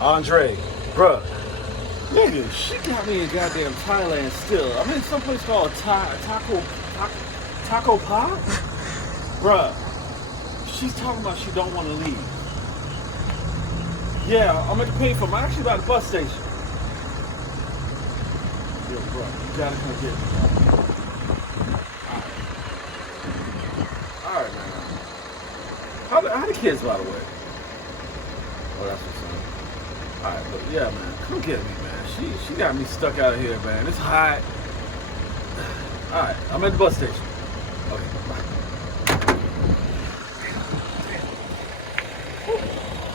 Andre, bruh. Nigga, she got me in goddamn Thailand still. I'm in some place called Taco Pa? Bruh, she's talking about she don't want to leave. Yeah, I'm at the payphone. I'm actually by the bus station. Yo, bro, you gotta come get me. Alright, man. How the kids, by the way? Oh, that's what's up. Alright, but yeah, man, come get me, man. She got me stuck out here, man. It's hot. Alright, I'm at the bus station. Okay, bye.